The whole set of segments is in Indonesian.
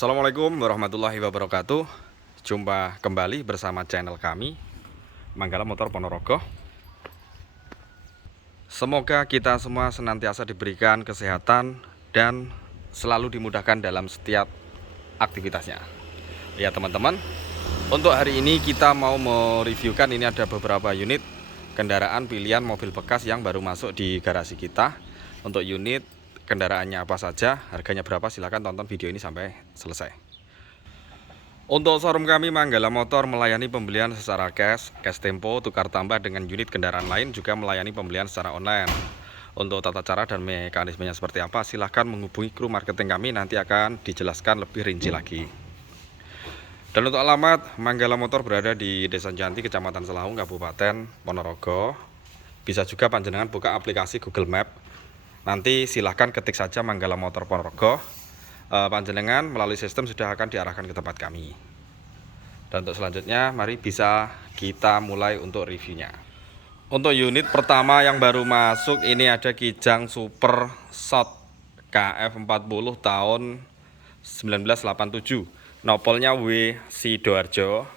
Assalamualaikum warahmatullahi wabarakatuh. Jumpa kembali bersama channel kami Manggala Motor Ponorogo. Semoga kita semua senantiasa diberikan kesehatan dan selalu dimudahkan dalam setiap aktivitasnya. Ya teman-teman, untuk hari ini kita mau mereviewkan, ini ada beberapa unit kendaraan pilihan mobil bekas yang baru masuk di garasi kita. Untuk unit kendaraannya apa saja, harganya berapa, silahkan tonton video ini sampai selesai. Untuk showroom kami Manggala Motor melayani pembelian secara cash tempo, tukar tambah dengan unit kendaraan lain, juga melayani pembelian secara online. Untuk tata cara dan mekanismenya seperti apa, silahkan menghubungi kru marketing kami, nanti akan dijelaskan lebih rinci lagi. Dan untuk alamat, Manggala Motor berada di Desa Janti, Kecamatan Selahung, Kabupaten Ponorogo. Bisa juga panjenengan buka aplikasi Google Map. Nanti silahkan ketik saja Manggala Motor Ponorogo. Panjenengan melalui sistem sudah akan diarahkan ke tempat kami. Dan untuk selanjutnya, mari bisa kita mulai untuk reviewnya. Untuk unit pertama yang baru masuk, ini ada Kijang Super Shot KF40 tahun 1987. Nopolnya W Sidoarjo.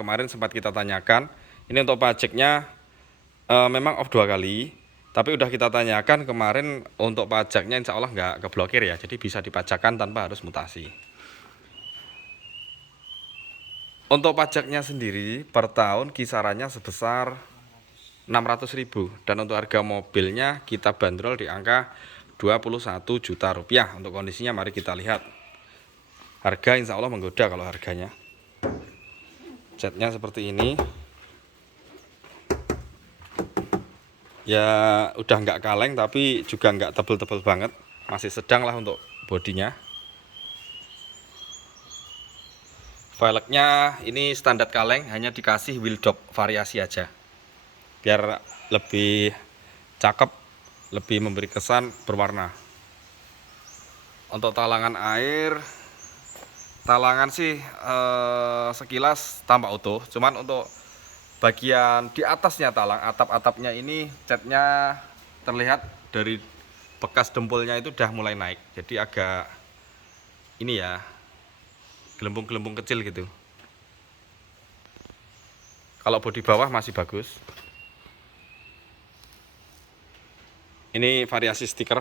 Kemarin sempat kita tanyakan, ini untuk pajaknya memang off 2 kali. Tapi udah kita tanyakan kemarin, untuk pajaknya insya Allah nggak keblokir ya, jadi bisa dipajakkan tanpa harus mutasi. Untuk pajaknya sendiri per tahun kisarannya sebesar 600.000, dan untuk harga mobilnya kita bandrol di angka 21 juta rupiah. Untuk kondisinya mari kita lihat. Harga insya Allah menggoda kalau harganya. Catnya seperti ini. Ya udah nggak kaleng tapi juga nggak tebel-tebel banget, masih sedang lah untuk bodinya. Velgnya ini standar kaleng, hanya dikasih wheel dop variasi aja biar lebih cakep, lebih memberi kesan berwarna. Untuk talangan air, talangan sih sekilas tampak utuh, cuman untuk bagian di atasnya talang, atap-atapnya ini catnya terlihat dari bekas dempulnya itu udah mulai naik, jadi agak ini ya, gelembung-gelembung kecil gitu. Kalau bodi bawah masih bagus. Ini variasi stiker.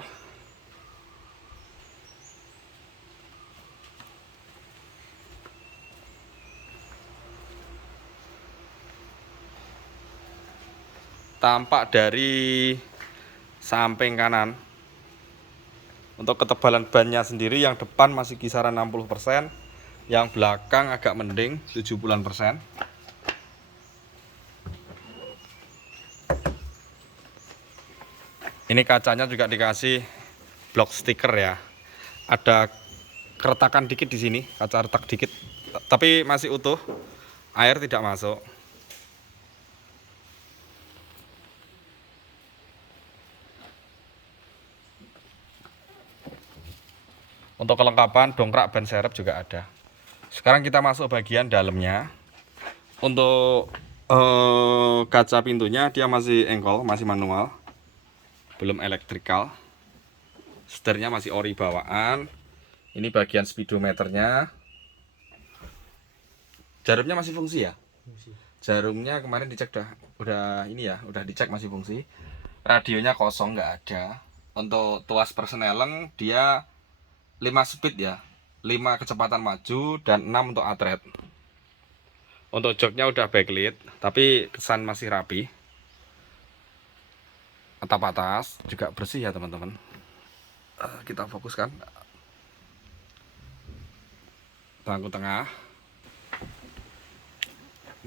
Tampak dari samping kanan. Untuk ketebalan bannya sendiri, yang depan masih kisaran 60%, yang belakang agak mending 70%. Ini kacanya juga dikasih blok stiker ya. Ada keretakan dikit di sini, kaca retak dikit, tapi masih utuh, air tidak masuk. Untuk kelengkapan dongkrak ban serep juga ada. Sekarang kita masuk bagian dalamnya. Untuk kaca pintunya dia masih engkol, masih manual, belum elektrikal. Setirnya masih ori bawaan. Ini bagian speedometernya. Jarumnya masih fungsi ya? Jarumnya kemarin dicek udah ini ya, udah dicek masih fungsi. Radionya kosong, nggak ada. Untuk tuas persneleng dia 5 speed ya, 5 kecepatan maju dan 6 untuk atret. Untuk joknya udah backlit, tapi kesan masih rapi. Atap atas juga bersih ya teman-teman. Kita fokuskan. Bangku tengah.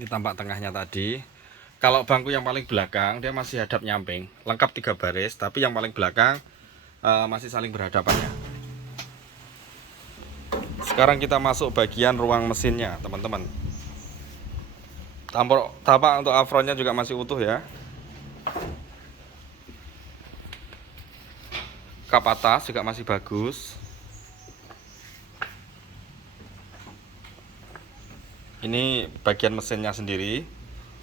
Ini tampak tengahnya tadi. Kalau bangku yang paling belakang dia masih hadap nyamping, lengkap 3 baris, tapi yang paling belakang masih saling berhadapan ya. Sekarang kita masuk bagian ruang mesinnya teman-teman. Tampak untuk afronnya juga masih utuh ya. Kap atas juga masih bagus. Ini bagian mesinnya sendiri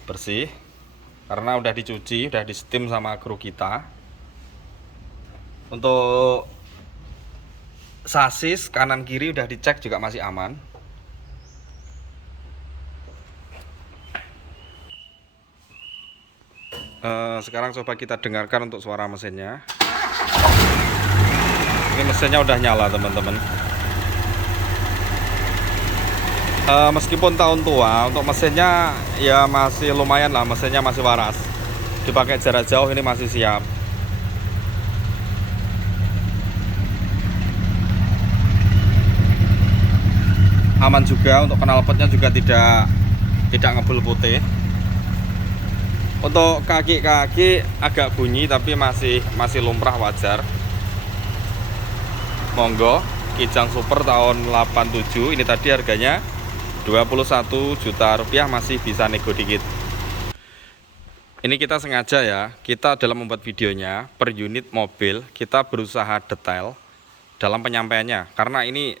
bersih karena udah dicuci, udah di steam sama kru kita. Untuk sasis kanan kiri udah dicek juga masih aman. Sekarang coba kita dengarkan untuk suara mesinnya. Ini mesinnya udah nyala teman-teman. Meskipun tahun tua, untuk mesinnya ya masih lumayan lah, mesinnya masih waras. Dipakai jarak jauh ini masih siap. Aman juga, untuk knalpotnya juga tidak ngebul putih. Untuk kaki-kaki agak bunyi tapi masih lumrah, wajar. Monggo, Kijang Super tahun 87 ini tadi harganya 21 juta rupiah, masih bisa nego dikit. Ini kita sengaja ya, kita dalam membuat videonya per unit mobil kita berusaha detail dalam penyampaiannya, karena ini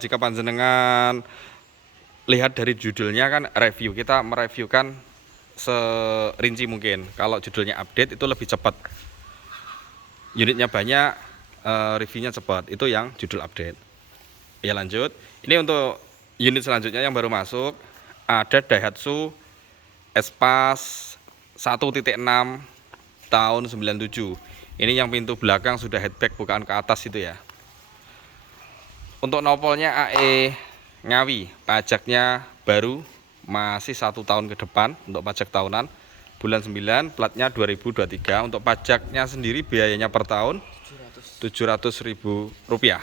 jika panjenengan lihat dari judulnya kan review, kita mereviewkan serinci mungkin. Kalau judulnya update itu lebih cepat, unitnya banyak, reviewnya cepat, itu yang judul update. Ya lanjut, ini untuk unit selanjutnya yang baru masuk, ada Daihatsu Espace 1.6 tahun 97. Ini yang pintu belakang sudah headback, bukaan ke atas itu ya. Untuk nopolnya AE Ngawi, pajaknya baru, masih 1 tahun ke depan untuk pajak tahunan, bulan 9, platnya 2023. Untuk pajaknya sendiri biayanya per tahun 700.000 rupiah.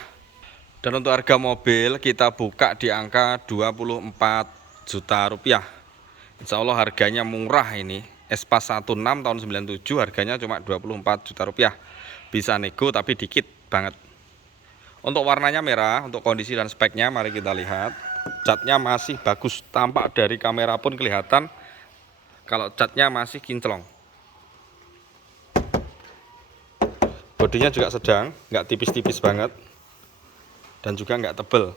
Dan untuk harga mobil kita buka di angka 24 juta rupiah. Insya Allah harganya murah ini. Espace 16 tahun 97 harganya cuma 24 juta rupiah. Bisa nego tapi dikit banget. Untuk warnanya merah, untuk kondisi dan speknya mari kita lihat. Catnya masih bagus, tampak dari kamera pun kelihatan kalau catnya masih kinclong. Bodinya juga sedang, nggak tipis-tipis banget dan juga nggak tebel.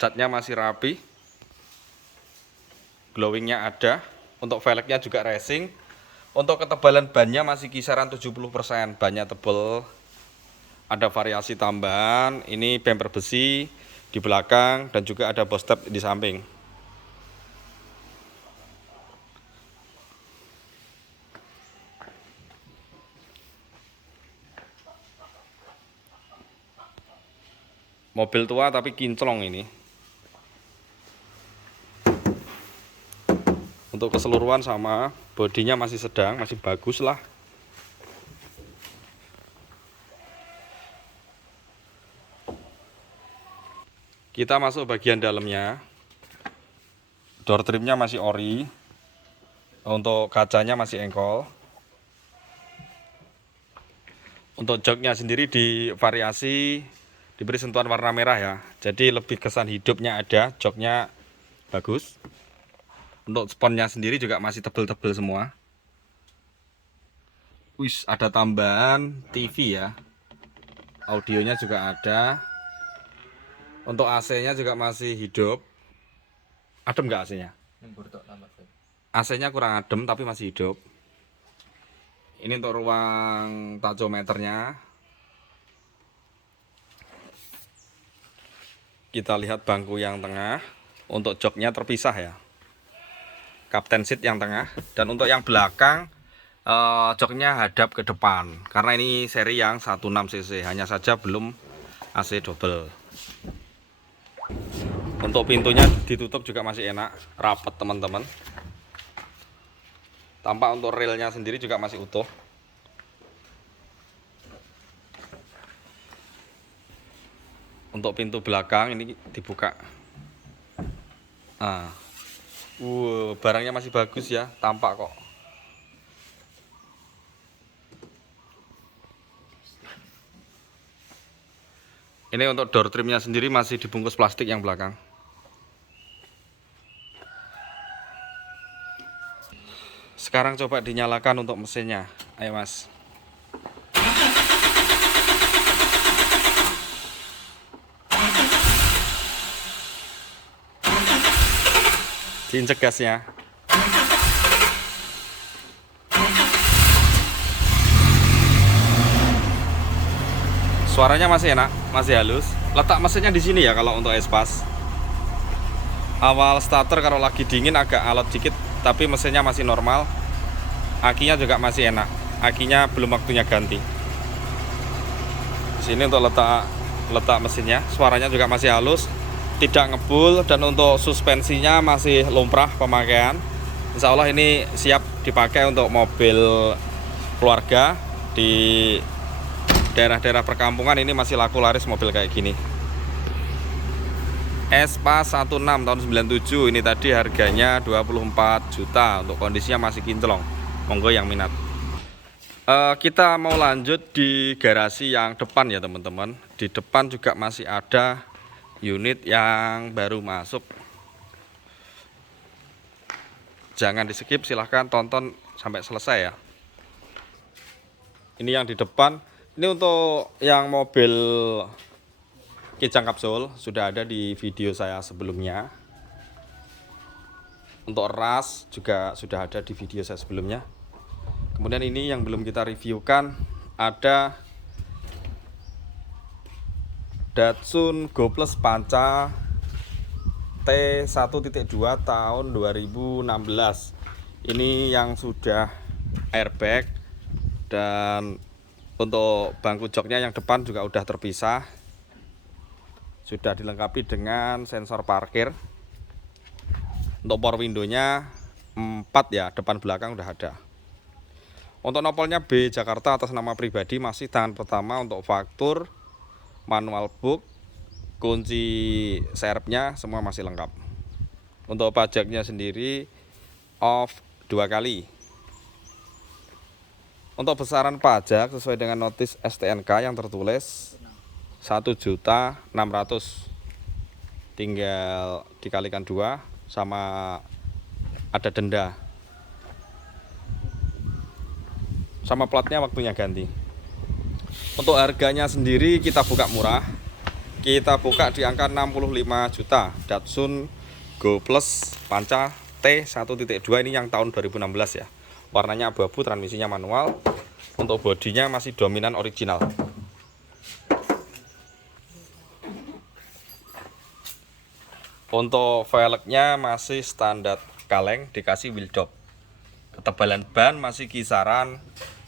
Catnya masih rapi, glowingnya ada. Untuk velgnya juga racing. Untuk ketebalan bannya masih kisaran 70%, bannya tebel. Ada variasi tambahan, ini bumper besi di belakang dan juga ada box step di samping. Mobil tua tapi kinclong ini. Untuk keseluruhan sama, bodinya masih sedang, masih bagus lah. Kita masuk bagian dalamnya. Door trimnya masih ori. Untuk kacanya masih engkol. Untuk joknya sendiri divariasi, diberi sentuhan warna merah ya. Jadi lebih kesan hidupnya ada, joknya bagus. Untuk sponnya sendiri juga masih tebel-tebel semua. Wis, ada tambahan TV ya. Audionya juga ada. Untuk AC-nya juga masih hidup. Adem nggak AC-nya? AC-nya kurang adem tapi masih hidup. Ini untuk ruang tachometernya. Kita lihat bangku yang tengah. Untuk joknya terpisah ya. Captain seat yang tengah. Dan untuk yang belakang, joknya hadap ke depan. Karena ini seri yang 16 cc. Hanya saja belum AC double. Untuk pintunya ditutup juga masih enak, rapat teman-teman. Tampak untuk railnya sendiri juga masih utuh. Untuk pintu belakang ini dibuka. Barangnya masih bagus ya, tampak kok. Ini untuk door trimnya sendiri masih dibungkus plastik yang belakang. Sekarang coba dinyalakan untuk mesinnya. Ayo mas. Diinjek gasnya. Suaranya masih enak, masih halus. Letak mesinnya di sini ya kalau untuk Espas. Awal starter kalau lagi dingin agak alot dikit, tapi mesinnya masih normal. Akinya juga masih enak. Akinya belum waktunya ganti. Di sini untuk letak mesinnya, suaranya juga masih halus, tidak ngebul, dan untuk suspensinya masih lumrah pemakaian. Insya Allah ini siap dipakai untuk mobil keluarga di daerah-daerah perkampungan. Ini masih laku laris mobil kayak gini. Espas 16 tahun 97 ini tadi harganya 24 juta. Untuk kondisinya masih kinclong. Monggo yang minat. Kita mau lanjut di garasi yang depan ya teman-teman. Di depan juga masih ada unit yang baru masuk. Jangan di skip, silahkan tonton sampai selesai ya. Ini yang di depan. Ini untuk yang mobil Kijang Kapsul sudah ada di video saya sebelumnya. Untuk ras juga sudah ada di video saya sebelumnya. Kemudian ini yang belum kita reviewkan, ada Datsun Go Plus Panca T1.2 tahun 2016. Ini yang sudah airbag, dan untuk bangku joknya yang depan juga udah terpisah. Sudah dilengkapi dengan sensor parkir. Untuk power window-nya 4 ya, depan belakang udah ada. Untuk nopolnya B Jakarta atas nama pribadi, masih tangan pertama. Untuk faktur, manual book, kunci serepnya semua masih lengkap. Untuk pajaknya sendiri off 2 kali. Untuk besaran pajak sesuai dengan notis STNK yang tertulis 1.600.000. Tinggal dikalikan 2 sama ada denda. Sama platnya waktunya ganti. Untuk harganya sendiri kita buka murah. Kita buka di angka 65 juta. Datsun Go Plus Panca T1.2 ini yang tahun 2016 ya. Warnanya abu-abu, transmisinya manual. Untuk bodinya masih dominan original. Untuk velgnya masih standar kaleng, dikasih wheel dop. Ketebalan ban masih kisaran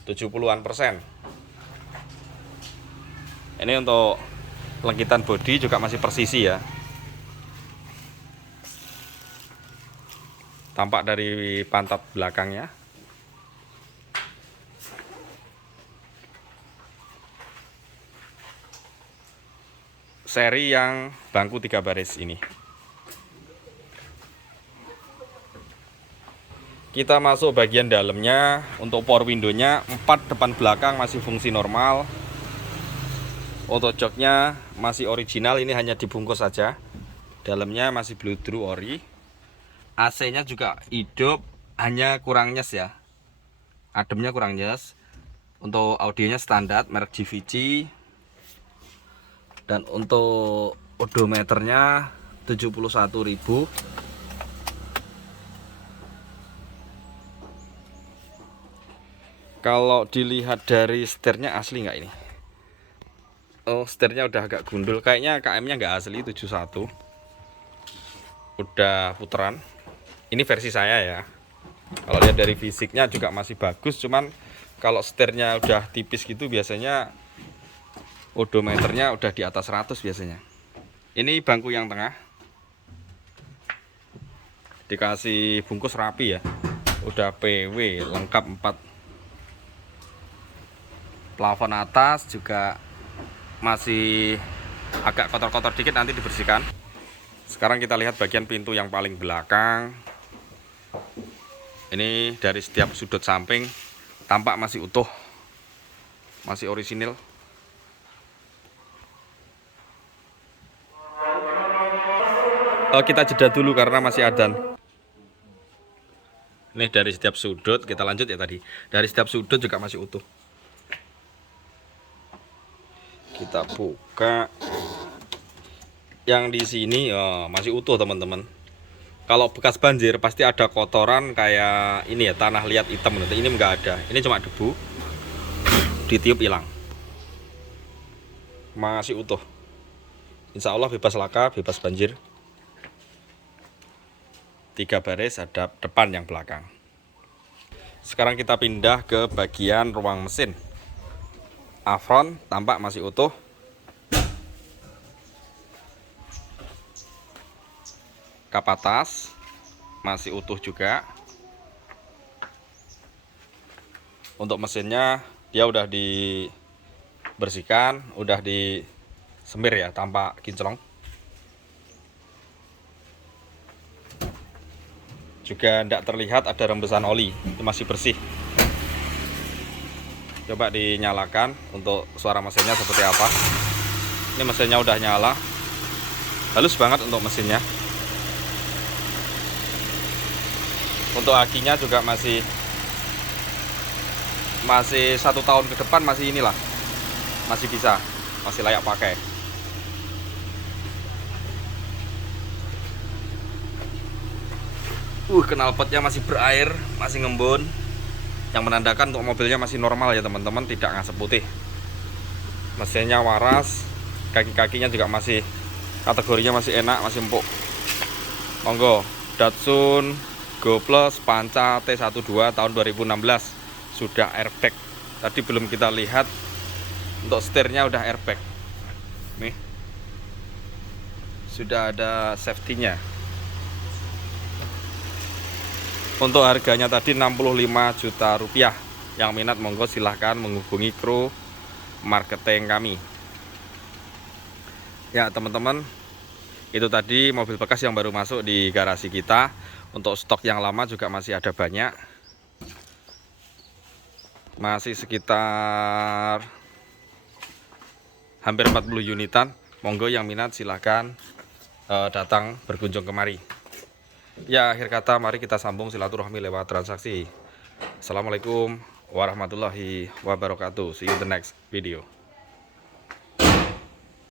70-an%. Ini untuk lengkitan bodi juga masih persisi ya. Tampak dari pantat belakangnya. Seri yang bangku 3 baris ini. Kita masuk bagian dalamnya. Untuk power window-nya 4 depan belakang masih fungsi normal. Untuk joknya masih original, ini hanya dibungkus saja. Dalamnya masih bleedru ori. AC-nya juga hidup, hanya kurang nyes ya. Ademnya kurang nyes. Untuk audionya standar merek JVC. Dan untuk odometernya 71.000. Kalau dilihat dari setirnya asli nggak ini? Oh, setirnya udah agak gundul. Kayaknya KM-nya nggak asli 71. Udah puteran. Ini versi saya ya. Kalau lihat dari fisiknya juga masih bagus. Cuman kalau setirnya udah tipis gitu biasanya odometernya udah di atas 100 biasanya. Ini bangku yang tengah. Dikasih bungkus rapi ya. Udah PW lengkap 4. Plafon atas juga masih agak kotor-kotor dikit, nanti dibersihkan. Sekarang kita lihat bagian pintu yang paling belakang. Ini dari setiap sudut samping tampak masih utuh, masih orisinil. Kita jeda dulu karena masih adzan. Ini dari setiap sudut, kita lanjut ya tadi. Dari setiap sudut juga masih utuh. Kita buka yang di sini, masih utuh teman-teman. Kalau bekas banjir pasti ada kotoran kayak ini ya, tanah liat hitam. Ini enggak ada, ini cuma debu, ditiup hilang. masih utuh. Insya Allah bebas laka, bebas banjir. 3 baris, hadap depan yang belakang. Sekarang kita pindah ke bagian ruang mesin. Afron tampak masih utuh. Kap atas masih utuh juga. Untuk mesinnya dia udah dibersihkan, udah disemir ya, tampak kinclong. Juga tidak terlihat ada rembesan oli, itu masih bersih. Coba dinyalakan untuk suara mesinnya seperti apa. Ini mesinnya udah nyala, halus banget untuk mesinnya. Untuk akinya juga masih 1 tahun ke depan masih inilah, masih bisa, masih layak pakai. Knalpotnya masih berair, masih ngembun, yang menandakan untuk mobilnya masih normal ya teman-teman, tidak ngasep putih. Mesinnya waras, kaki-kakinya juga masih kategorinya masih enak, masih empuk. Monggo, Datsun Go Plus Panca T12 tahun 2016 sudah airbag. Tadi belum kita lihat, untuk setirnya udah airbag. Nih, sudah ada safety-nya. Untuk harganya tadi 65 juta rupiah. Yang minat monggo silahkan menghubungi kru marketing kami. Ya teman-teman, itu tadi mobil bekas yang baru masuk di garasi kita. Untuk stok yang lama juga masih ada banyak. Masih sekitar hampir 40 unitan. Monggo yang minat silahkan datang berkunjung kemari. Ya, akhir kata mari kita sambung silaturahmi lewat transaksi. Assalamualaikum warahmatullahi wabarakatuh. See you in the next video.